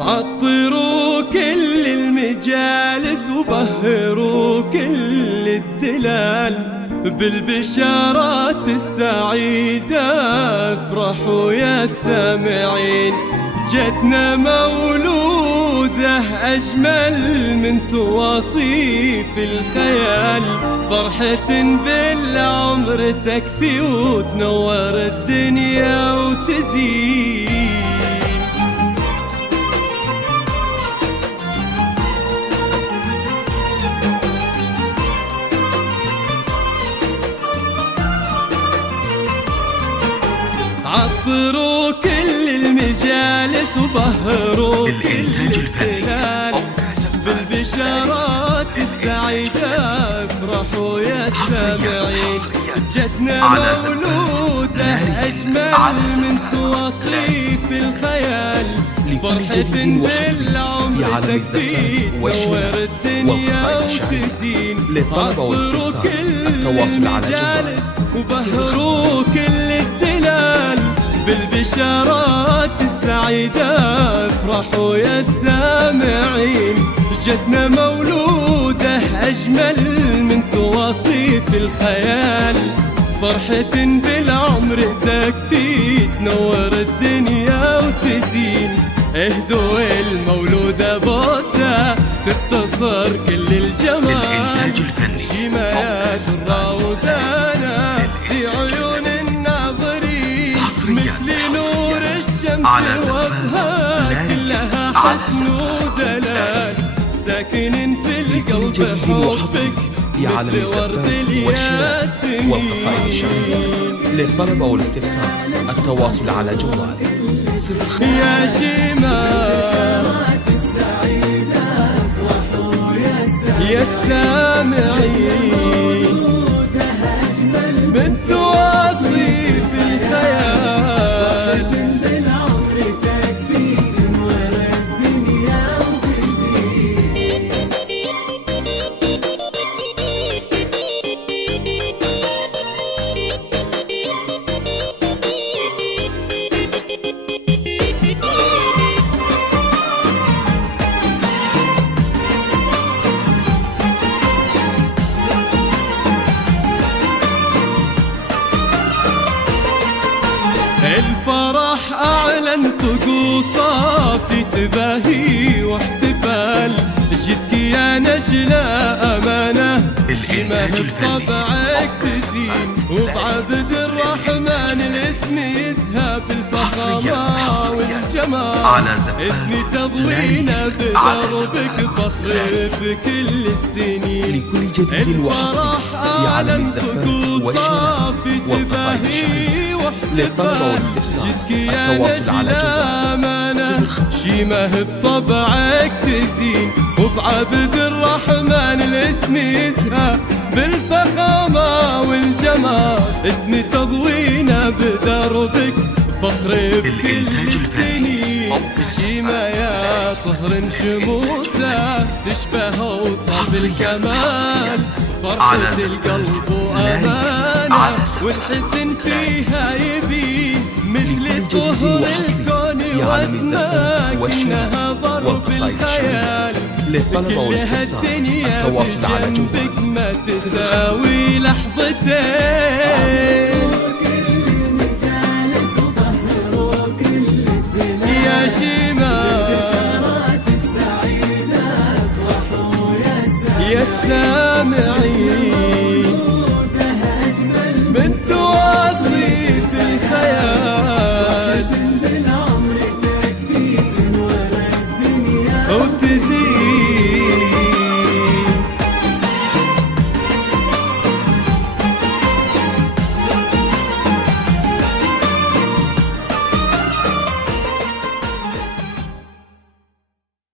عطروا كل المجالس وبهروا كل الدلال بالبشارات السعيدة. افرحوا يا سامعين، جتنا مولودة أجمل من تواصيف الخيال. فرحة بالعمر تكفي وتنور الدنيا وتزين. عطروا كل المجالس وبهروا كل الخلال بالبشارات السعيدة. افرحوا يا سامعين، جتنا مولودة أجمل من تواصيف الخيال. فرحة بالعمر تكفي تنور الدنيا وتزين. عطروا كل المجالس وبهروا كل الدلال بالبشارات السعيدة. افرحوا يا سامعين، جتنا مولودة أجمل من تواصيف الخيال. فرحة بالعمر تكفي تنور الدنيا وتزين. اهدوا المولودة بوسة تختصر كل الجمال. شمايات الراودانة في عيون الناظرين، مثل نور الشمس وجهها كلها حسن ودلال. ساكن في القلب حبك مثل ورد الياسمين. والقصائد الشعرية للطلبة والاستفسار التواصل على جوال يا شمال يا سامعين، من تواصيف الخيال. الفرح أعلن طقوسه في تباهي واحتفال. جدك يا نجلة أمانة، شمه بطبعك تزين. وبعبد الرحمن الاسم يزهى بالفخامة والجمال. اسمي تضوينا بدربك فخر بكل السنين. الفرح أعلن طقوسه في تباهي للطلبة والاستفسار جدك يا التواصل على نجلة أمانة، شمه بطبعك تزين. وبعبد الرحمن الاسم يزهى بالفخامة والجمال. اسمي تضوينا بدربك فخر بكل السنين. شيمة يا طهر شموسة تشبه وصف الكمال. فرحة القلب وأمانة والحزن فيها يبين. مثل طهر الكون واسماك إنها ضرب الخيال. للطلبة والاستفسار التواصل على جنبك جوال ما تساوي لحظتين. يا شمال يا سامعين، من تواصيف الخيال وتزين.